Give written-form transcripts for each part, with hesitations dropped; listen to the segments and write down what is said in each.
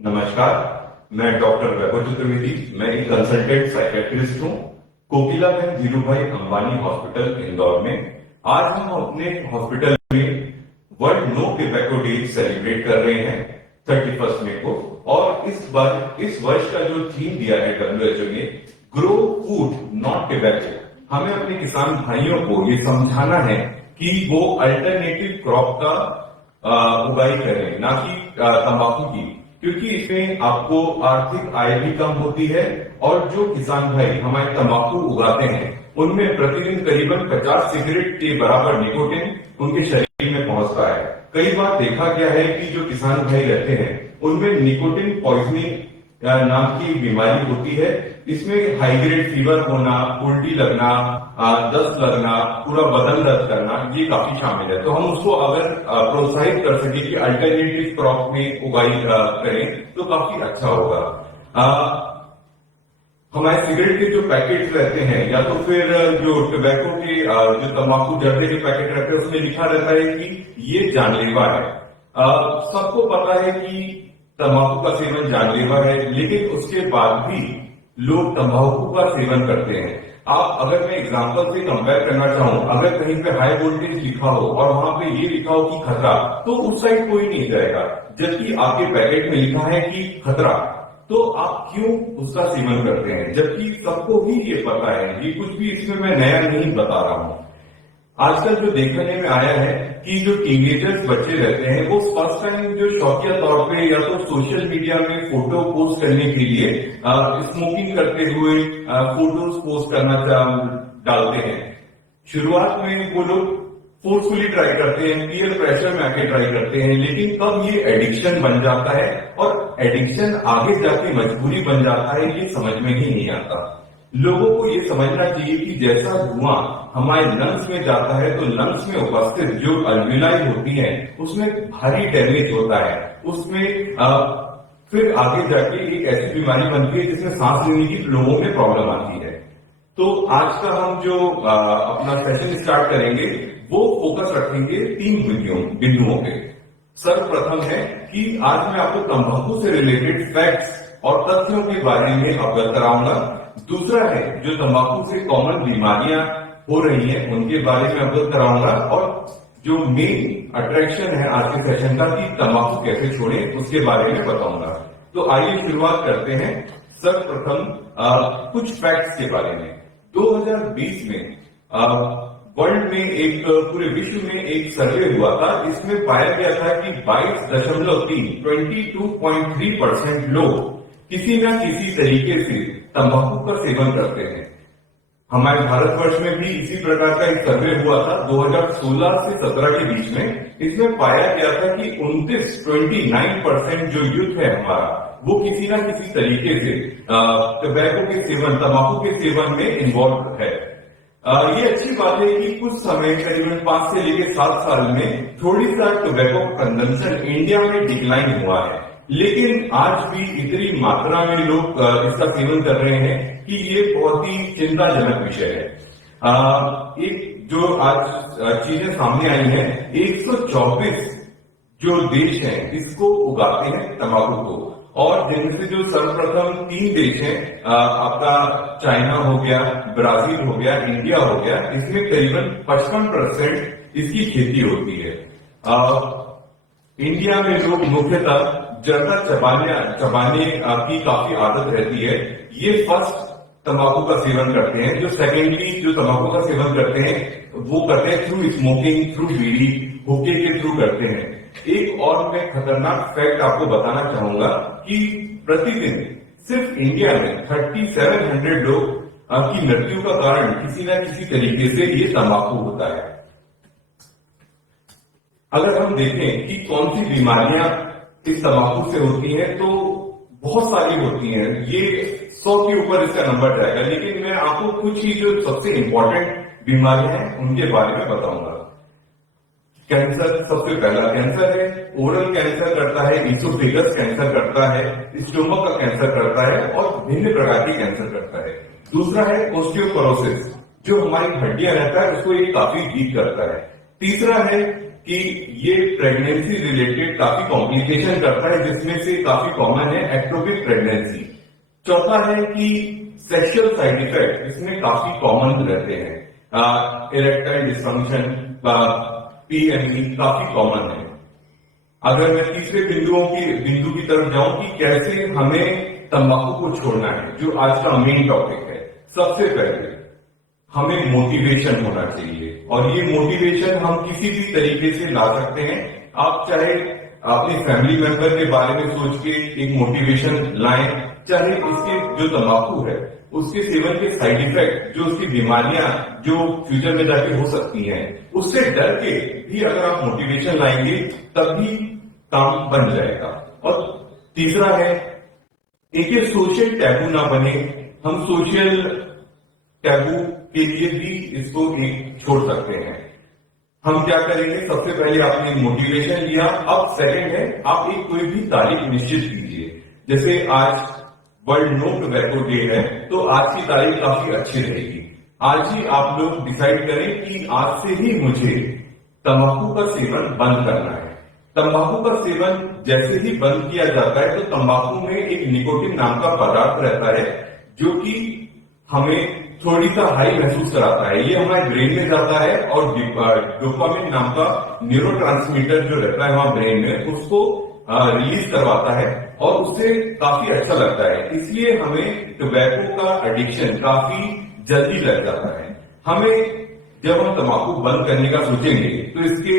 नमस्कार। मैं डॉक्टर वैभव चतुर्वेदी। मैं एक कंसल्टेंट साइकेट्रिस्ट हूँ कोकिलाबेन धीरूभाई अंबानी हॉस्पिटल इंदौर में। आज हम अपने हॉस्पिटल में world no tobacco day celebrate कर रहे हैं 31 मई को। और इस वर्ष का जो थीम दिया है WHO ने, ग्रो फूड नॉट टोबैको। हमें अपने किसान भाइयों को ये समझाना है कि वो अल्टरनेटिव क्रॉप का उगाई करें, ना कि तंबाकू की, क्योंकि इसमें आपको आर्थिक आय भी कम होती है। और जो किसान भाई हमारे तंबाकू उगाते हैं उनमें प्रतिदिन करीबन 50 सिगरेट के बराबर निकोटिन उनके शरीर में पहुंचता है। कई बार देखा गया है कि जो किसान भाई रहते हैं उनमें निकोटिन पॉइजनिंग नाम की बीमारी होती है। इसमें हाई ग्रेड फीवर होना, उल्टी लगना, दस्त लगना, पूरा बदन दर्द करना, ये काफी शामिल है। तो हम उसको अगर प्रोत्साहित कर सके कि अल्टरनेटिव क्रॉप में उगाई करें तो काफी अच्छा होगा। हमारे सिगरेट के जो पैकेट रहते हैं या तो फिर जो टोबैको के जो तंबाकू जर्दे के पैकेट रहते हैं उसमें लिखा रहता है कि ये जानलेवा है। सबको पता है कि तंबाकू का सेवन जानलेवा है, लेकिन उसके बाद भी लोग तंबाकू का सेवन करते हैं। आप अगर मैं एग्जांपल से कंपेयर करना चाहूं, अगर कहीं पे हाई वोल्टेज लिखा हो और वहां पे ये लिखा हो कि खतरा, तो उस साइड कोई नहीं जाएगा। जबकि आपके पैकेट में लिखा है कि खतरा, तो आप क्यों उसका सेवन करते हैं? जबकि सबको ही ये पता है। ये कुछ भी इसमें मैं नया नहीं बता रहा हूं। आजकल जो देखने में आया है कि जो टीनेजर्स बच्चे रहते हैं वो फर्स्ट टाइम जो शौकिया तौर पे या तो सोशल मीडिया में फोटो पोस्ट करने के लिए स्मोकिंग करते हुए फोटोज पोस्ट करना डालते हैं। शुरुआत में वो लोग फोर्सफुली ट्राई करते हैं, पीयर प्रेशर में आके ट्राई करते हैं, लेकिन कब ये एडिक्शन बन जाता है और एडिक्शन आगे जाके मजबूरी बन जाता है, ये समझ में ही नहीं आता। लोगों को ये समझना चाहिए कि जैसा धुआं हमारे लंग्स में जाता है तो लंग्स में उपस्थित जो अल्विलाई होती है उसमें भारी डैमेज होता है। उसमें फिर आगे जाके एक ऐसी बीमारी बनती है जिसमें सांस लेने की लोगों में प्रॉब्लम आती है। तो आज का हम जो अपना सेशन स्टार्ट करेंगे वो फोकस रखेंगे 3 बिंदुओं पे। सर्वप्रथम है कि आज मैं आपको तंबाकू से रिलेटेड फैक्ट्स और तथ्यों के बारे में अवगत कराऊंगा। दूसरा है जो तंबाकू से कॉमन बीमारियां हो रही हैं उनके बारे में अवगत कराऊंगा। और जो मेन अट्रैक्शन है आज के सेशन का कि तंबाकू कैसे छोड़ें, उसके बारे में बताऊंगा। तो आइए शुरुआत करते हैं। सर्वप्रथम कुछ फैक्ट्स के बारे में। 2020 में वर्ल्ड में एक पूरे विश्व में एक सर्वे हुआ था जिसमें पाया गया था कि 22.3% लोग किसी न किसी तरीके से तंबाकू का सेवन करते हैं। हमारे भारतवर्ष में भी इसी प्रकार का एक सर्वे हुआ था 2016 से 17 के बीच में। इसमें पाया गया था कि 29% जो यूथ है हमारा, वो किसी न किसी तरीके से टोबैको के सेवन, तंबाकू के सेवन में इन्वॉल्व है। ये अच्छी बात है कि कुछ समय करीबन 5 से लेकर 7 साल में थोड़ी सा टोबैको कंजम्पशन इंडिया में डिक्लाइन हुआ है, लेकिन आज भी इतनी मात्रा में लोग इसका सेवन कर रहे हैं कि ये बहुत ही चिंताजनक विषय है। एक जो आज चीजें सामने आई हैं, 124 जो देश हैं इसको उगाते हैं तंबाकू को, और जिनमें से जो सर्वप्रथम 3 देश हैं, आपका चाइना हो गया, ब्राजील हो गया, इंडिया हो गया, इसमें करीबन 55% इसकी खेती होती है। इंडिया में लोग मुख्यतः जर्दा चबाने की काफी आदत रहती है। ये फर्स्ट तंबाकू का सेवन करते हैं। जो सेकेंडली जो तंबाकू का सेवन करते हैं वो करते हैं थ्रू स्मोकिंग, थ्रू बीड़ी, हुक्के के थ्रू करते हैं। एक और मैं खतरनाक फैक्ट आपको बताना चाहूंगा कि प्रतिदिन सिर्फ इंडिया में 3700 लोग की मृत्यु का कारण किसी न किसी तरीके से ये तंबाकू होता है। अगर हम देखें कि कौन सी बीमारियां इस तंबाकू से होती हैं तो बहुत सारी होती हैं। ये 100 के ऊपर इसका नंबर जाएगा, लेकिन मैं आपको कुछ ही जो सबसे इंपॉर्टेंट बीमारियां हैं उनके बारे में बताऊंगा। कैंसर सबसे पहला कैंसर है। ओरल कैंसर करता है, इसोफेगस कैंसर करता है, स्टोमक का कैंसर करता है और भिन्न प्रकार के कैंसर करता है। दूसरा है ऑस्टियोपोरोसिस, जो हमारी हड्डियां रहता है उसको ये काफी वीक करता है। तीसरा है कि ये प्रेगनेंसी रिलेटेड काफी कॉम्प्लिकेशन करता है, जिसमें से काफी कॉमन है एक्टोपिक प्रेगनेंसी। चौथा है कि सेक्सुअल साइड इफेक्ट इसमें काफी कॉमन रहते हैं, इरेक्टाइल डिस्फंक्शन, पीएमई काफी कॉमन है। अगर मैं तीसरे बिंदु की तरफ जाऊं कि कैसे हमें तंबाकू को छोड़ना है, जो आज का मेन टॉपिक है। सबसे पहले हमें मोटिवेशन होना चाहिए, और ये मोटिवेशन हम किसी भी तरीके से ला सकते हैं। आप चाहे अपने फैमिली मेंबर के बारे में सोच के एक मोटिवेशन लाएं, चाहे इसके जो तंबाकू है उसके सेवन के साइड इफेक्ट, जो उसकी बीमारियां जो फ्यूचर में जाके हो सकती हैं, उससे डर के भी अगर आप मोटिवेशन लाएंगे तभी काम बन जाएगा। और तीसरा है एक सोशल टैबू ना बने, हम सोशल टैबू के लिए भी इसको छोड़ सकते हैं। हम क्या करेंगे, सबसे पहले आपने मोटिवेशन लिया, अब सेकंड है आप एक कोई भी तारीख निश्चित कीजिए। जैसे आज वर्ल्ड नो टोबैको डे है, तो आज की तारीख काफी अच्छी रहेगी। आज ही आप लोग डिसाइड करें कि आज से ही मुझे तंबाकू का सेवन बंद करना है। तंबाकू का सेवन जैसे ही बंद किया जाता है तो तंबाकू में एक निकोटिन नाम का पदार्थ रहता है, जो कि हमें थोड़ी सा हाई महसूस कराता है। ये हमारे ब्रेन में जाता है और डोपामिन नाम का न्यूरोट्रांसमीटर जो रहता है वहां ब्रेन में, उसको रिलीज करवाता है और उससे काफी अच्छा लगता है। इसलिए हमें टोबैको का एडिक्शन काफी जल्दी लग जाता है। हमें जब हम तंबाकू बंद करने का सोचेंगे तो इसके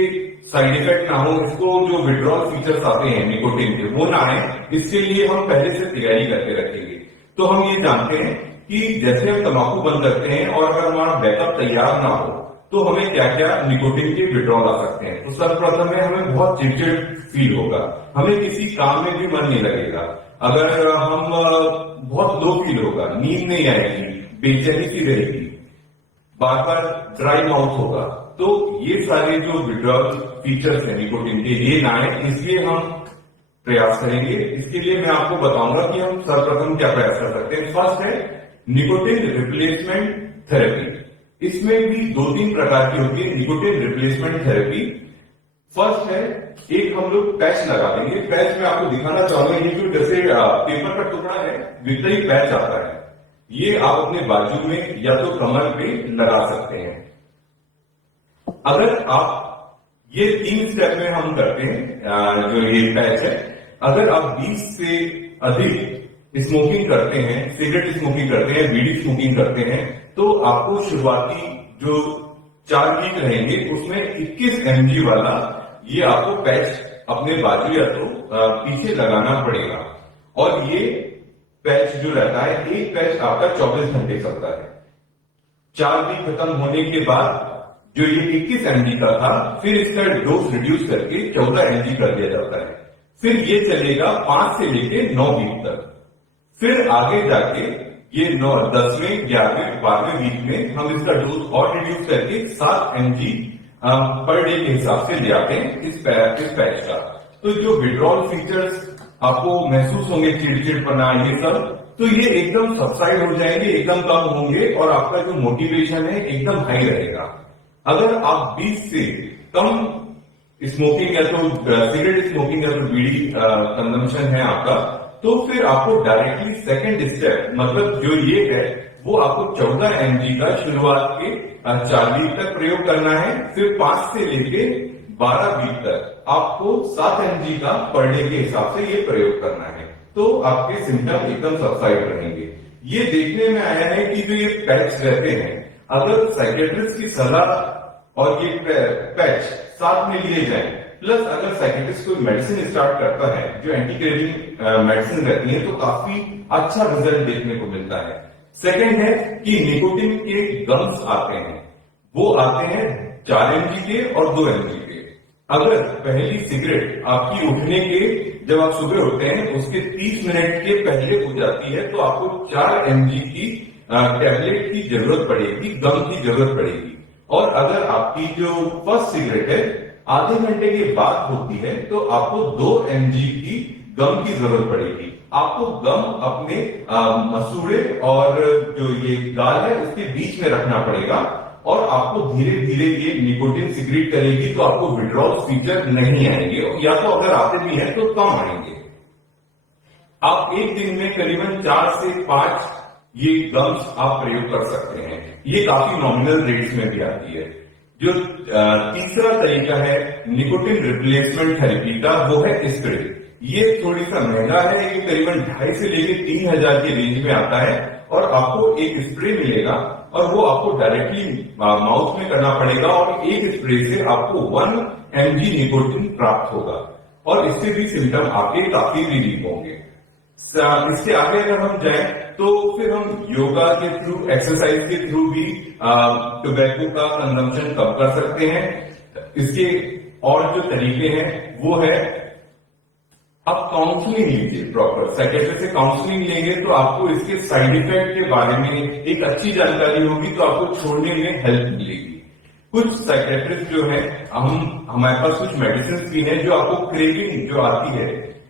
साइड इफेक्ट ना हो, इसको जो विड्रॉल फीचर्स आते हैं निकोटिन के वो ना आए, इसके लिए हम पहले से तैयारी करके रखेंगे। तो हम ये जानते हैं कि जैसे हम तंबाकू बंद करते हैं और अगर हमारा बैकअप तैयार ना हो तो हमें क्या क्या निकोटिन के विड्रॉल आ सकते हैं। तो सर्वप्रथम में हमें बहुत चिड़चिड़ फील होगा, हमें किसी काम में भी मन नहीं लगेगा, अगर हम बहुत लो फील होगा, नींद नहीं आएगी, बेचैनी सी रहेगी, बार बार ड्राई माउथ होगा। तो ये सारे जो विड्रॉल फीचर्स हैं निकोटिन के, ये ना आए, इसलिए हम प्रयास करेंगे। इसके लिए मैं आपको बताऊंगा कि हम सर्वप्रथम क्या प्रयास कर सकते हैं। फर्स्ट है निकोटिन रिप्लेसमेंट थेरेपी। इसमें भी 2-3 प्रकार की होती है निकोटिन रिप्लेसमेंट थेरेपी। फर्स्ट है एक हम लोग पैच लगा देंगे। पैच में आपको दिखाना चाहूंगा, ये जो जैसे पेपर का टुकड़ा है वितरी पैच आता है, ये आप अपने बाजू में या तो कमर पे लगा सकते हैं। अगर आप ये 3 स्टेप में हम करते हैं जो ये पैच है, अगर आप 20 से अधिक स्मोकिंग करते हैं, सिगरेट स्मोकिंग करते हैं, बीड़ी स्मोकिंग करते हैं, तो आपको शुरुआती जो 4 वीक रहेंगे उसमें 21 mg वाला ये आपको पैच अपने बाजू या तो पीछे लगाना पड़ेगा। और ये पैच जो रहता है, एक पैच आपका 24 घंटे चलता है। 4 वीक खत्म होने के बाद जो ये 21 mg का था, फिर इसका डोज रिड्यूस करके 14 mg कर दिया जाता है। फिर ये चलेगा 5 से लेके 9 वीक तक। फिर आगे जाके ये 9, 10वें, 11वें, 12वें वीक में हम इसका डोज और रिड्यूस करके 7 mg पर डे के हिसाब से ले आते हैं इस पैच का। तो जो विड्रॉल फीचर्स आपको महसूस होंगे, चिड़चिड़पना, ये सब, तो ये एकदम सबसाइड हो जाएंगे, एकदम कम होंगे और आपका जो मोटिवेशन है एकदम हाई रहेगा। अगर आप 20 से कम स्मोकिंग या तो सिगरेट स्मोकिंग या तो बीड़ी कंजम्पशन है आपका, तो फिर आपको डायरेक्टली सेकंड स्टेप, मतलब जो ये है, वो आपको 14 mg का शुरुआत के 4 वीक तक प्रयोग करना है। फिर 5 से लेके 12 वीक तक आपको 7 mg का पर डे के हिसाब से ये प्रयोग करना है। तो आपके सिम्टम एकदम सबसाइड रहेंगे। ये देखने में आया है कि जो ये पैच रहते हैं, अगर साइकेट्रिस्ट की सलाह और ये पैच साथ में लिए जाए, प्लस अगर साइकेट्रिस्ट कोई मेडिसिन स्टार्ट करता है जो एंटी क्रेविंग मेडिसिन रहती है, तो काफी अच्छा रिजल्ट देखने को मिलता है। सेकंड है कि निकोटिन के गम्स आते हैं, वो आते हैं 4 mg के और 2 mg के। अगर पहली सिगरेट आपकी उठने के, जब आप सुबह उठते हैं उसके 30 मिनट के पहले हो जाती है, तो आपको 4 mg की टैबलेट की जरूरत पड़ेगी, गम की जरूरत पड़ेगी। और अगर आपकी जो फर्स्ट सिगरेट है आधे घंटे के बाद होती है, तो आपको 2 mg की गम की जरूरत पड़ेगी। आपको गम अपने मसूड़े और जो ये गाल है उसके बीच में रखना पड़ेगा और आपको धीरे धीरे ये निकोटिन सिक्रीट करेगी, तो आपको विड्रॉल फीचर नहीं आएंगे, या तो अगर आते भी हैं तो कम आएंगे। आप एक दिन में करीबन 4 से 5 ये गम्स आप प्रयोग कर सकते हैं। ये काफी नॉमिनल रेट्स में भी आती है। जो तीसरा तरीका है निकोटिन रिप्लेसमेंट थेरेपी का, वो है स्प्रे। ये थोड़ी सा महंगा है, ये करीबन 2,500 से लेकर 3,000 के रेंज में आता है और आपको एक स्प्रे मिलेगा और वो आपको डायरेक्टली माउथ में करना पड़ेगा और एक स्प्रे से आपको 1 mg निकोटिन प्राप्त होगा और इससे भी सिम्टम आपके काफी रिलीफ होंगे। इसके आगे अगर हम जाएं तो फिर हम योगा के थ्रू, एक्सरसाइज के थ्रू भी टोबैको का कंजम्पशन कम कर सकते हैं। इसके और जो तरीके हैं वो है आप काउंसलिंग लीजिए, प्रॉपर साइकियाट्रिस्ट से काउंसलिंग लेंगे तो आपको इसके साइड इफेक्ट के बारे में एक अच्छी जानकारी होगी, तो आपको छोड़ने में हेल्प मिलेगी। कुछ साइकियाट्रिस्ट जो है, हमारे पास कुछ मेडिसिन भी हैं जो आपको क्रेविंग जो आती है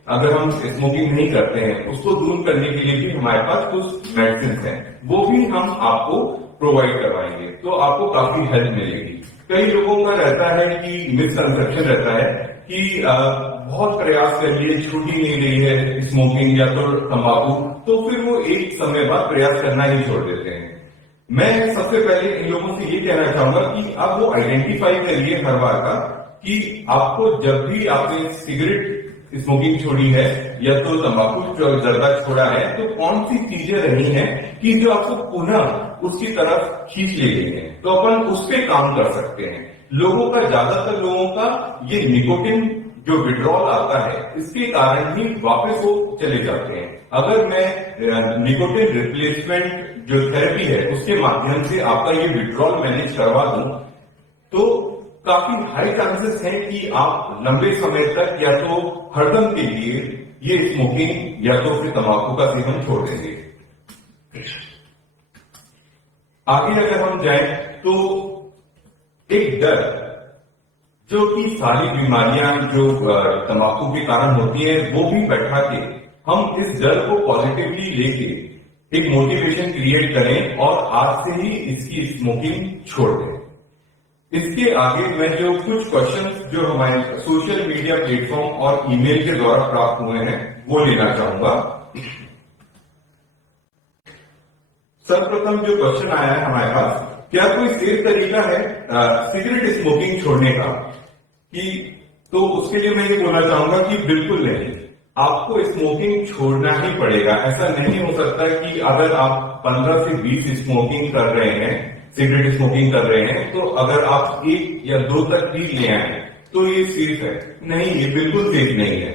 अगर हम स्मोकिंग नहीं करते हैं उसको दूर करने के लिए भी हमारे पास कुछ मेडिसिन हैं, वो भी हम आपको प्रोवाइड करवाएंगे, तो आपको काफी हेल्प मिलेगी। कई लोगों का रहता है कि मिसकंसेप्शन रहता है कि बहुत प्रयास कर लिए, छूट ही नहीं रही है स्मोकिंग या तो तंबाकू, तो फिर वो एक समय बाद प्रयास करना ही छोड़ देते हैं। मैं सबसे पहले इन लोगों से ये कहना चाहूंगा कि आप वो आइडेंटिफाई करिए हर बार का कि आपको जब भी आपने सिगरेट स्मोकिंग छोड़ी है या तो तंबाकू जर्दा छोड़ा है, तो कौन सी चीजें रही हैं कि जो आपको पुनः उसकी तरफ खींच ले गई है, तो अपन उस पर काम कर सकते हैं। लोगों का, ज्यादातर लोगों का ये निकोटिन जो विड्रॉल आता है इसके कारण ही वापस वो चले जाते हैं। अगर मैं निकोटिन रिप्लेसमेंट जो थेरेपी है उसके माध्यम से आपका ये विड्रॉल मैनेज करवा दूं तो काफी हाई चांसेस हैं कि आप लंबे समय तक या तो हरदम के लिए ये स्मोकिंग या तो फिर तंबाकू का सेवन छोड़ देंगे। आगे अगर हम जाएं तो एक डर, जो कि सारी बीमारियां जो तंबाकू के कारण होती है वो भी बैठा के हम इस डर को पॉजिटिवली लेके एक मोटिवेशन क्रिएट करें और आज से ही इसकी स्मोकिंग छोड़ दें। इसके आगे मैं जो कुछ क्वेश्चंस जो हमारे सोशल मीडिया प्लेटफॉर्म और ईमेल के द्वारा प्राप्त हुए हैं वो लेना चाहूंगा। सर्वप्रथम जो क्वेश्चन आया है हमारे पास, क्या कोई सेफ तरीका है सिगरेट स्मोकिंग छोड़ने का? कि तो उसके लिए मैं ये बोलना चाहूंगा कि बिल्कुल नहीं, आपको स्मोकिंग छोड़ना ही पड़ेगा। ऐसा नहीं हो सकता कि अगर आप 15 से 20 स्मोकिंग कर रहे हैं, सिगरेट स्मोकिंग कर रहे हैं, तो अगर आप 1 या 2 तक पी ले आए तो ये सेफ है। नहीं, ये बिल्कुल सेफ नहीं है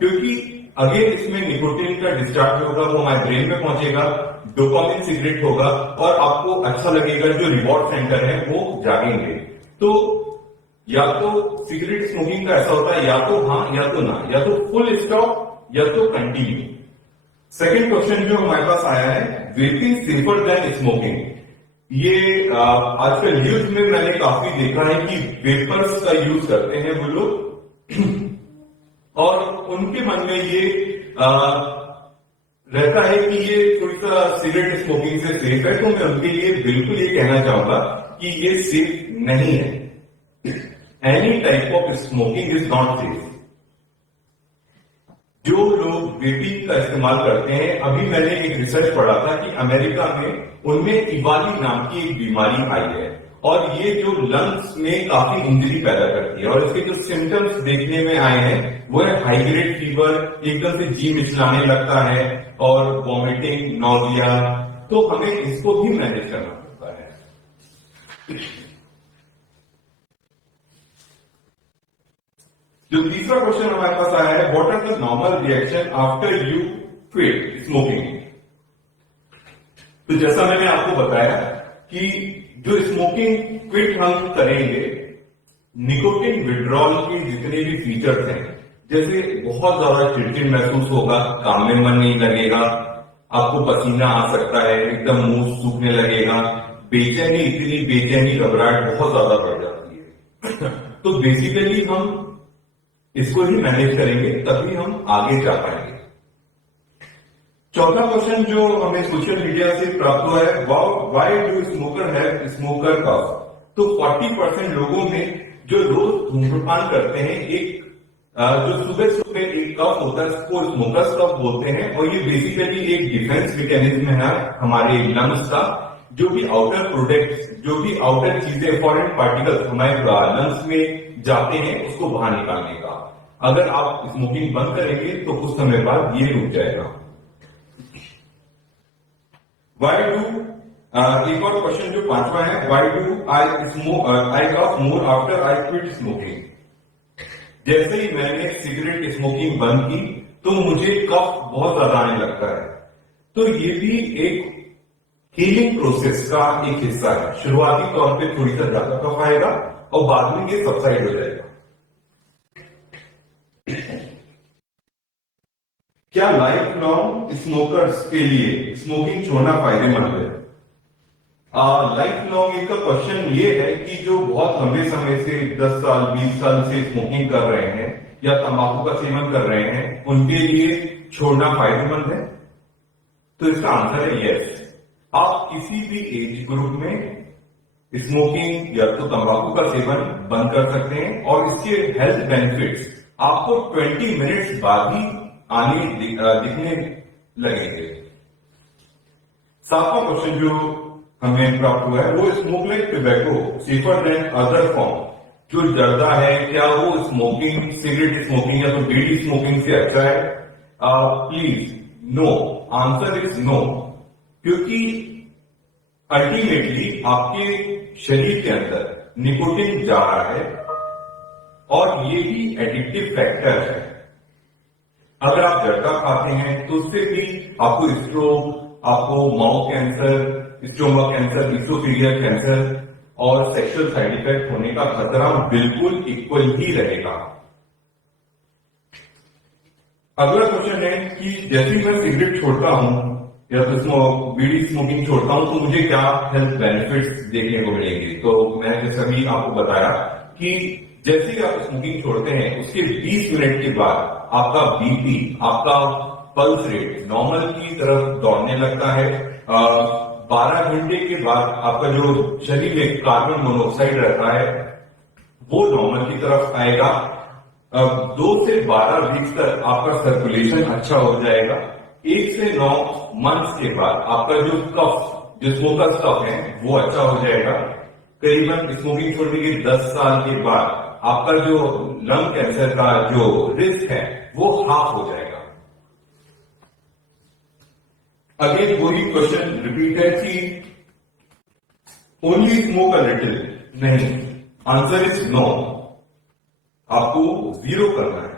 क्योंकि अगेन इसमें निकोटिन का डिस्चार्ज होगा, वो हमारे ब्रेन में पहुंचेगा, डोपामिन सीक्रेट होगा और आपको अच्छा लगेगा, जो रिवॉर्ड सेंटर है वो जागेंगे। तो या तो सिगरेट स्मोकिंग का ऐसा होता है या तो हाँ या तो ना, या तो फुल स्टॉप या तो कंटिन्यू। सेकेंड क्वेश्चन जो हमारे पास आया है, वेपिंग सेफर देन स्मोकिंग। ये आजकल न्यूज में मैंने काफी देखा है कि वेपर्स का यूज करते हैं वो लोग और उनके मन में ये रहता है कि ये थोड़ी सा सिगरेट स्मोकिंग से सेफ है, तो मैं उनके लिए बिल्कुल ये कहना चाहूंगा कि ये सेफ नहीं है। Any type of smoking is not safe. जो लोग वेपिंग का इस्तेमाल करते हैं, अभी मैंने एक रिसर्च पढ़ा था कि अमेरिका में उनमें इबाली नाम की एक बीमारी आई है और ये जो लंग्स में काफी इंजरी पैदा करती है और इसके जो सिम्टम्स देखने में आए हैं वो है हाई ग्रेड फीवर, एकदम से जी मिचलाने लगता है और वॉमिटिंग, नॉजिया। तो हमें इसको भी मैनेज करना पड़ता है। जो तीसरा क्वेश्चन हमारे पास आया है, what are the normal reaction after you quit smoking. तो जैसा मैंने आपको बताया कि जो स्मोकिंग क्विट हम करेंगे, निकोटिन विड्रॉल के जितने भी फीचर्स हैं, जैसे बहुत ज्यादा चिड़चिड़ महसूस होगा, काम में मन नहीं लगेगा, आपको पसीना आ सकता है, एकदम मुंह सूखने लगेगा, बेचैनी, इतनी बेचैनी, घबराहट बहुत ज्यादा बढ़ जाती है। तो बेसिकली हम इसको ही मैनेज करेंगे तभी हम आगे जा पाएंगे। चौथा क्वेश्चन जो हमें सोशल मीडिया से प्राप्त हुआ है, why do smoker have smoker cough. तो 40% लोगों ने जो रोज धूम्रपान करते हैं, एक जो सुबह सुबह एक कफ होता है उसको स्मोकर्स कफ बोलते हैं, और ये बेसिकली एक डिफेंस मैकेनिज्म है हमारे लंग्स का। जो भी आउटर प्रोडक्ट्स, जो भी आउटर चीजें, फॉरेन पार्टिकल्स हमारे लंग्स में जाते हैं उसको बाहर निकालने का। अगर आप स्मोकिंग बंद करेंगे तो कुछ समय बाद ये रुक जाएगा। वाई डू एक और क्वेश्चन जो पांचवा है, why do I cough more after I quit smoking. जैसे ही मैंने सिगरेट स्मोकिंग बंद की तो मुझे कफ बहुत ज्यादा आने लगता है। तो ये भी एक हीलिंग प्रोसेस का एक हिस्सा है। शुरुआती तौर पे थोड़ी सा ज्यादा कफ आएगा और बाद में ये सबसाइड हो जाएगा। क्या लाइफ लॉन्ग स्मोकर्स के लिए स्मोकिंग छोड़ना फायदेमंद है? लाइफ लॉन्ग का क्वेश्चन ये है कि जो बहुत लंबे समय से 10 साल 20 साल से स्मोकिंग कर रहे हैं या तंबाकू का सेवन कर रहे हैं, उनके लिए छोड़ना फायदेमंद है? तो इसका आंसर है यस। आप किसी भी एज ग्रुप में स्मोकिंग या तो तंबाकू का सेवन बंद कर सकते हैं, और इसके हेल्थ बेनिफिट्स आपको 20 मिनट्स बाद ही आने दिखने लगेंगे। सातवां क्वेश्चन जो हमें प्राप्त हुआ है वो, smoke like tobacco safer than other form. जो जर्दा है, क्या वो स्मोकिंग, सिगरेट स्मोकिंग या तो बीड़ी स्मोकिंग से अच्छा है? Please no, answer is no. क्योंकि अल्टीमेटली आपके शरीर के अंदर निकोटिन जा रहा है और ये भी एडिक्टिव फैक्टर है। अगर आप जर्दा खाते हैं तो उससे भी आपको स्ट्रोक, आपको mouth cancer, stomach cancer, oesophageal cancer और सेक्सुअल साइड इफेक्ट होने का खतरा बिल्कुल इक्वल ही रहेगा। अगला क्वेश्चन है कि जैसे मैं सिगरेट छोड़ता हूं या तो बीड़ी स्मोकिंग छोड़ता हूं तो मुझे क्या हेल्थ बेनिफिट्स देखने को मिलेंगे? तो मैंने जैसा भी आपको बताया कि जैसे ही आप स्मोकिंग छोड़ते हैं उसके 20 मिनट के बाद आपका बीपी, आपका पल्स रेट नॉर्मल की तरफ दौड़ने लगता है। 12 घंटे के बाद आपका जो शरीर में कार्बन मोनोऑक्साइड रहता है वो नॉर्मल की तरफ आएगा। 2 से 12 वीक तक आपका सर्कुलेशन अच्छा हो जाएगा। 1 से 9 मंथ्स के बाद आपका जो कफ, जो स्मोकर्स कफ है वो अच्छा हो जाएगा। करीबन स्मोकिंग छोड़ने के 10 साल के बाद आपका जो लंग कैंसर का जो रिस्क है वो हाफ हो जाएगा। अगेन वही क्वेश्चन रिपीट है कि ओनली स्मोक अ लिटिल, नहीं, आंसर इज नो, आपको 0 करना है।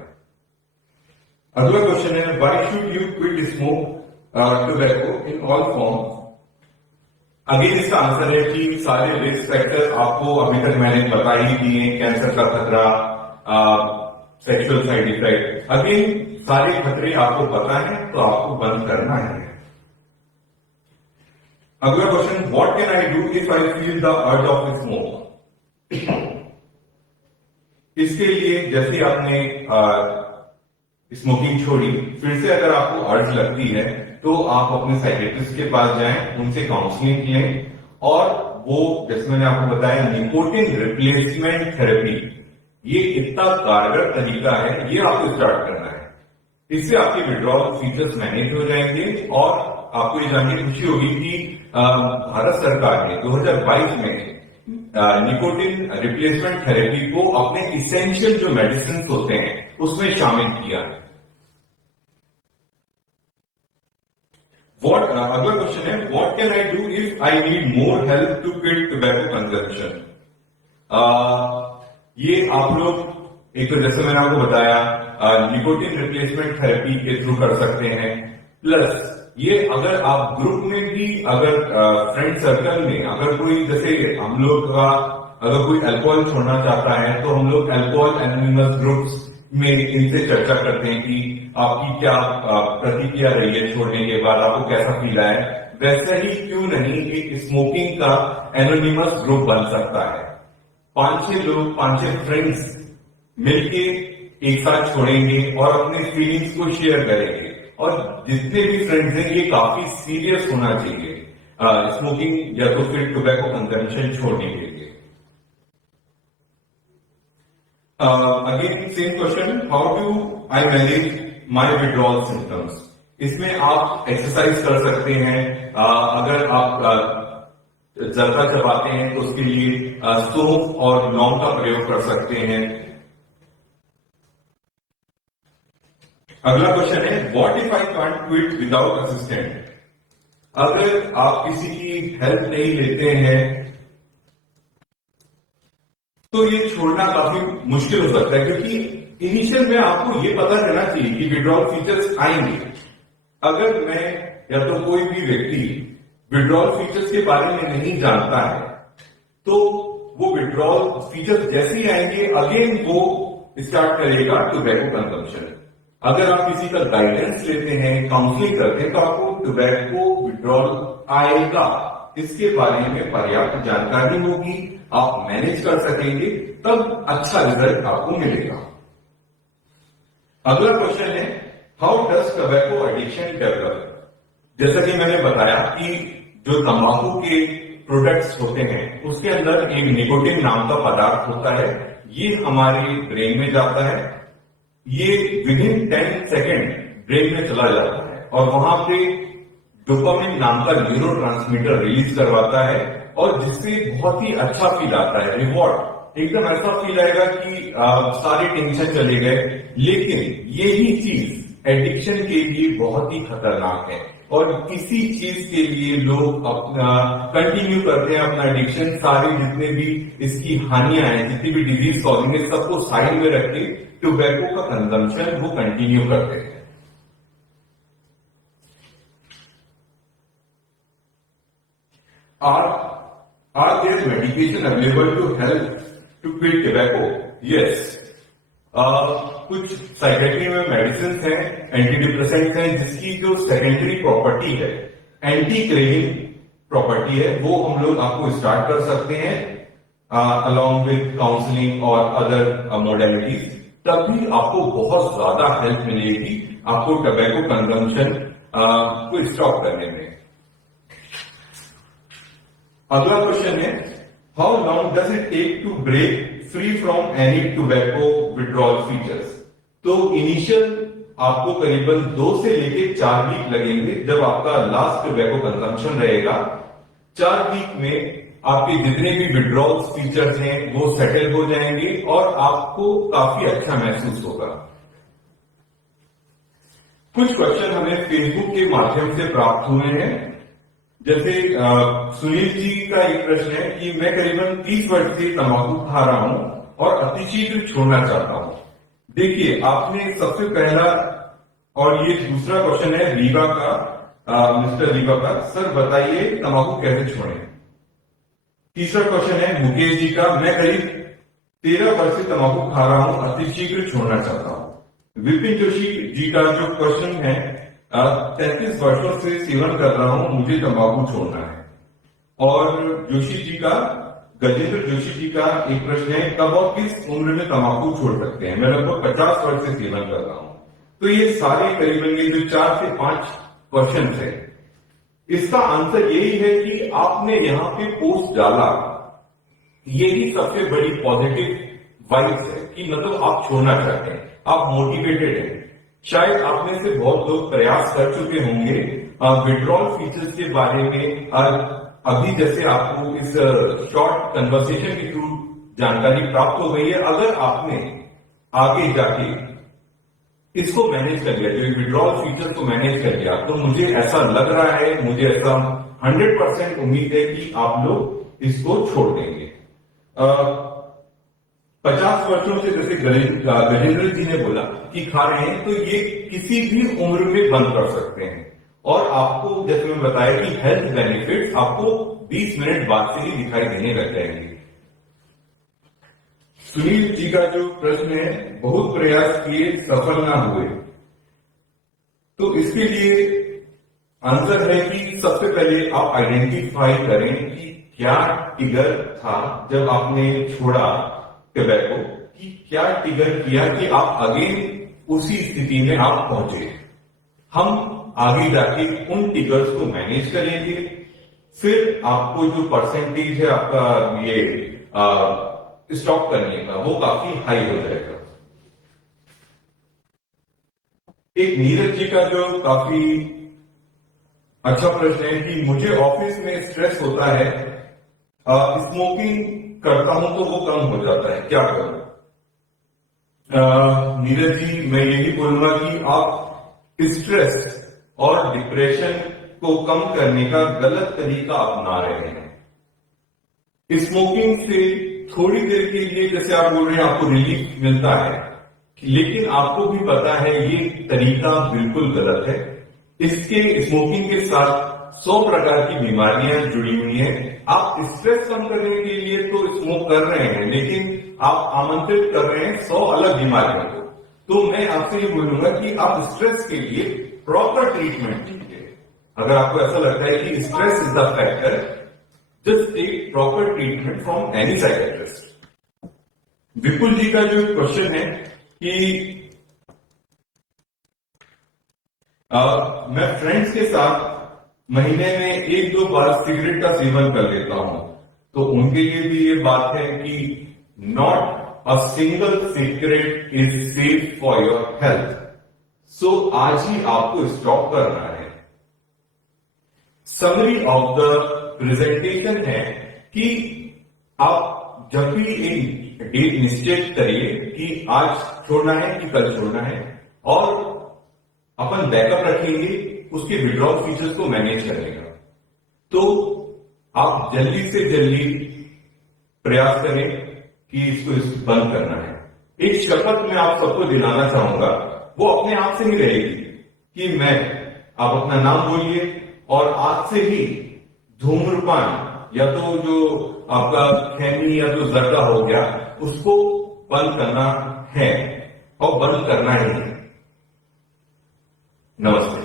अगला क्वेश्चन है, why should you quit smoke tobacco in all form. Again इसका आंसर है कि सारे रिस्क फैक्टर आपको अभी तक मैंने बता ही दिए, कैंसर का खतरा, सेक्सुअल साइड इफेक्ट, अगेन सारे खतरे आपको पता है तो आपको बंद करना है। अगला question, what can I do if I feel the urge of smoke. इसके लिए जैसे आपने स्मोकिंग छोड़ी, फिर से अगर आपको अर्ज लगती है तो आप अपने साइकियाट्रिस्ट के पास जाएं, उनसे काउंसलिंग लें, और वो जैसे मैंने आपको बताया निकोटिन रिप्लेसमेंट थेरेपी, ये इतना कारगर तरीका है, ये आपको स्टार्ट करना है। इससे आपके विड्रॉल फीचर्स मैनेज हो जाएंगे, और आपको ये जानकर खुशी होगी कि भारत सरकार ने 2022 में निकोटिन रिप्लेसमेंट थेरेपी को अपने इसेंशियल जो मेडिसिन होते हैं उसमें शामिल किया है। अगला क्वेश्चन है, what can I do if I need more help to quit tobacco consumption. ये आप लोग एक तो जैसे मैंने आपको बताया निकोटिन रिप्लेसमेंट थेरेपी के थ्रू कर सकते हैं, प्लस ये अगर आप ग्रुप में भी, अगर फ्रेंड सर्कल में अगर कोई, जैसे हम लोग का अगर कोई अल्कोहल छोड़ना चाहता है तो हम लोग अल्कोहल एनोनिमस ग्रुप्स में इनसे चर्चा करते हैं कि आपकी क्या प्रतिक्रिया रही है छोड़ने के बाद, आपको कैसा फील आया। वैसा ही क्यों नहीं एक स्मोकिंग का एनोनिमस ग्रुप बन सकता है। 5-6 लोग, 5-6 फ्रेंड्स मिलके एक साथ छोड़ेंगे और अपने फीलिंग्स को शेयर करेंगे। और जितने भी फ्रेंड्स हैं ये काफी सीरियस होना चाहिए स्मोकिंग या तो फिर टोबैको कंजम्पशन छोड़ने के लिए। Again same question, how do I manage my withdrawal symptoms. इसमें आप एक्सरसाइज कर सकते हैं। अगर आप जर्दा चबाते हैं तो उसके लिए सौंफ और लौंग का प्रयोग कर सकते हैं। अगला क्वेश्चन है, what if I can't quit without assistant. अगर आप किसी की हेल्प नहीं लेते हैं तो ये छोड़ना काफी मुश्किल हो सकता है, क्योंकि इनिशियल में आपको ये पता चलना चाहिए कि विड्रॉल फीचर्स आएंगे। अगर मैं या तो कोई भी व्यक्ति विड्रॉल फीचर्स के बारे में नहीं जानता है तो वो विड्रॉल फीचर्स जैसे ही आएंगे अगेन वो स्टार्ट करेगा टोबैको कंजम्पशन। अगर आप किसी का गाइडेंस लेते हैं, काउंसलिंग करते हैं, तो आपको टोबैको विड्रॉल आएगा इसके बारे में पर्याप्त जानकारी होगी, आप मैनेज कर सकेंगे, तब अच्छा रिजल्ट आपको मिलेगा। अगला क्वेश्चन है, how does tobacco addiction develop. जैसा कि मैंने बताया कि जो तंबाकू के प्रोडक्ट्स होते हैं उसके अंदर एक निकोटिन नाम का पदार्थ होता है। ये हमारे ब्रेन में जाता है, ये विदिन 10 सेकेंड ब्रेन में चला जाता है और वहां पे डोपामिन नाम का न्यूरोट्रांसमीटर रिलीज करवाता है और जिससे बहुत ही अच्छा फील आता है, रिवॉर्ड एकदम ऐसा फील आएगा कि सारे टेंशन चले गए। लेकिन यही चीज एडिक्शन के लिए बहुत ही खतरनाक है और किसी चीज के लिए लोग अपना कंटिन्यू करते हैं अपना एडिक्शन। सारे जितने भी इसकी हानियां हैं, जितनी भी डिजीज कॉजिंग है, सबको साइड में रख के टोबैको का कंजम्पशन वो कंटिन्यू करते हैं। Are there medication available to help to quit tobacco? Yes. कुछ साइकेट्री में मेडिसिन हैं, एंटी डिप्रेसेंट्स हैं, जिसकी जो सेकेंडरी प्रॉपर्टी है, एंटी क्रेविंग प्रॉपर्टी है, वो हम लोग आपको स्टार्ट कर सकते हैं अलॉन्ग विद काउंसलिंग और अदर मोडेलिटीज। तभी आपको बहुत ज्यादा हेल्प मिलेगी आपको टोबैको कंजम्पशन को स्टॉप करने में। अगला क्वेश्चन है, how long does it take to break free from any tobacco withdrawal features. तो इनिशियल आपको करीबन 2 से लेके 4 वीक लगेंगे। जब आपका लास्ट टोबैको कंजम्पशन रहेगा, 4 वीक में आपके जितने भी विड्रॉल फीचर्स हैं वो सेटल हो जाएंगे और आपको काफी अच्छा महसूस होगा। कुछ क्वेश्चन हमें फेसबुक के माध्यम से प्राप्त हुए हैं। जैसे सुनील जी का एक प्रश्न है कि मैं करीबन 30 वर्ष से तंबाकू खा रहा हूं और अतिशीघ्र छोड़ना चाहता हूं। देखिए, आपने सबसे पहला, और ये दूसरा क्वेश्चन है रीवा का, मिस्टर रीवा का, सर बताइए तंबाकू कैसे छोड़ें। तीसरा क्वेश्चन है मुकेश जी का, मैं करीब 13 वर्ष से तंबाकू खा रहा हूं, अतिशीघ्र छोड़ना चाहता हूं। विपिन जोशी जी का जो क्वेश्चन है, 33 वर्षों से सेवन कर रहा हूं, मुझे तंबाकू छोड़ना है। और जोशी जी का, गजेंद्र जोशी जी का एक प्रश्न है, कब और किस उम्र में तंबाकू छोड़ सकते हैं। मैं लगभग 50 वर्ष से सेवन कर रहा हूं। तो ये सारे करीबन ये जो 4 से 5 क्वेश्चन है, इसका आंसर यही है कि आपने यहाँ पे पोस्ट डाला, यही सबसे बड़ी पॉजिटिव वाइब्स है कि मतलब आप छोड़ना चाहते हैं, आप मोटिवेटेड हैं। शायद आप में से बहुत लोग प्रयास कर चुके होंगे विड्रॉल फीचर्स के बारे में। अभी जैसे आपको इस शॉर्ट कन्वर्सेशन के थ्रू जानकारी प्राप्त हो गई है, अगर आपने आगे जाके इसको मैनेज कर लिया, जो विड्रॉल फीचर को मैनेज कर लिया, तो मुझे ऐसा लग रहा है, मुझे ऐसा 100% उम्मीद है कि आप लोग इसको छोड़ देंगे। 50 वर्षों से जैसे गजेंद्र जी ने बोला कि खा रहे हैं, तो ये किसी भी उम्र में बंद कर सकते हैं। और आपको जैसे मैं बताया कि हेल्थ बेनिफिट्स आपको 20 मिनट बाद से ही दिखाई देने लग जाएंगे। सुनील जी का जो प्रश्न है, बहुत प्रयास किए सफल ना हुए, तो इसके लिए आंसर है कि सबसे पहले आप आइडेंटिफाई करें कि क्या ट्रिगर था जब आपने छोड़ा टोबैको। कि क्या ट्रिगर किया कि आप अगेन उसी स्थिति में आप पहुंचे। हम आगे जाके उन ट्रिगर्स को मैनेज करेंगे, फिर आपको जो परसेंटेज है आपका ये स्टॉप करने का वो काफी हाई हो जाएगा। एक नीरज जी का जो काफी अच्छा प्रश्न है कि मुझे ऑफिस में स्ट्रेस होता है, स्मोकिंग करता हूं तो वो कम हो जाता है, क्या करूं? नीरज जी, मैं यही बोलूंगा कि आप स्ट्रेस और डिप्रेशन को कम करने का गलत तरीका अपना रहे हैं। स्मोकिंग से थोड़ी देर के लिए, जैसे आप बोल रहे हैं, आपको रिलीफ मिलता है, लेकिन आपको भी पता है ये तरीका बिल्कुल गलत है। इसके स्मोकिंग के साथ 100 प्रकार की बीमारियां जुड़ी हुई हैं। आप स्ट्रेस कम करने के लिए तो स्मोक कर रहे हैं, लेकिन आप आमंत्रित कर रहे हैं 100 अलग बीमारियों को। तो मैं आपसे ये बोलूंगा कि आप स्ट्रेस के लिए प्रॉपर ट्रीटमेंट लीजिए। अगर आपको ऐसा लगता है कि stress is the factor, just take proper treatment from any psychiatrist. Vipul ji का जो क्वेश्चन है कि मैं फ्रेंड्स के साथ महीने में 1-2 बार सिगरेट का सेवन कर लेता हूं, तो उनके लिए भी ये बात है कि not a single cigarette is safe for your health. So आज ही आपको स्टॉप करना है। समरी ऑफ द प्रेजेंटेशन है कि आप जब भी एक डेट निश्चित करिए कि आज छोड़ना है कि कल छोड़ना है, और अपन बैकअप रखेंगे उसके विड्रॉल फीचर्स को मैनेज करने का। तो आप जल्दी से जल्दी प्रयास करें कि इसको बंद करना है। एक शपथ मैं आप सबको दिलाना चाहूंगा, वो अपने आप से ही रहेगी कि आप अपना नाम बोलिए और आज से ही धूम्रपान या तो जो आपका खैनी या जो जर्दा हो गया उसको बंद करना है और बंद करना ही है। नमस्ते।